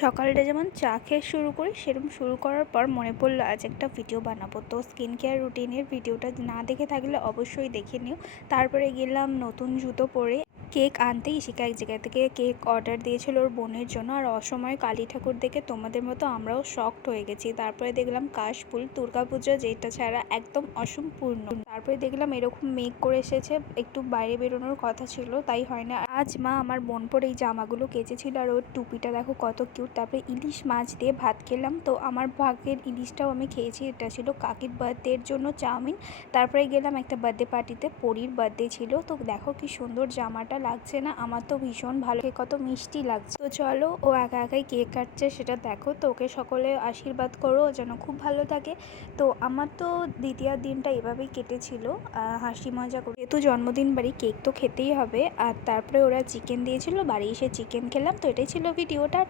সকালটা যেমন চা খেয়ে শুরু করি, সেরকম শুরু করার পর মনে পড়লো আজ একটা ভিডিও বানাবো। তো স্কিন কেয়ার রুটিনের ভিডিওটা না দেখে থাকলে অবশ্যই দেখে নিও। তারপরে গেলাম নতুন জুতো পরে কেক আনতে। ইশিকা এক জায়গা থেকে কেক অর্ডার দিয়েছিল ওর বোনের জন্য। আর অসময়ে কালী ঠাকুর দেখে তোমাদের মতো আমরাও শকড হয়ে গেছি। তারপরে দেখলাম কাশফুল, দুর্গাপূজা যেটা ছাড়া একদম অসম্পূর্ণ। তারপরে দেখলাম এরকম মেঘ করে এসেছে, একটু বাইরে বেরোনোর কথা ছিল, তাই হয় না। আজ মা আমার বোন পরে এই জামাগুলো কেচেছিল, আর ওর টুপিটা দেখো কত কিউট। তারপরে ইলিশ মাছ দিয়ে ভাত খেলাম। তো আমার ভাগের ইলিশটাও আমি খেয়েছি। এটা ছিল কাকির বার্থডের জন্য চাউমিন। তারপরে গেলাম একটা বার্থডে পার্টিতে, পরীর বার্থডে ছিল। তো দেখো কি সুন্দর জামাটা লাগছে না? আমার তো ভীষণ ভালো, কত মিষ্টি লাগছে। তো চলো, ও একা একাই কেক কাটছে সেটা দেখো। তো ওকে সকলে আশীর্বাদ করো যেন খুব ভালো থাকে। তো আমার তো দ্বিতীয় দিনটা এভাবেই কেটেছিল, হাসি মজা করে। যেহেতু জন্মদিন বাড়ি, কেক তো খেতেই হবে। আর তারপরে ওরা চিকেন দিয়েছিল, বাড়ি এসে চিকেন খেলাম। তো এটাই ছিল ভিডিওটা।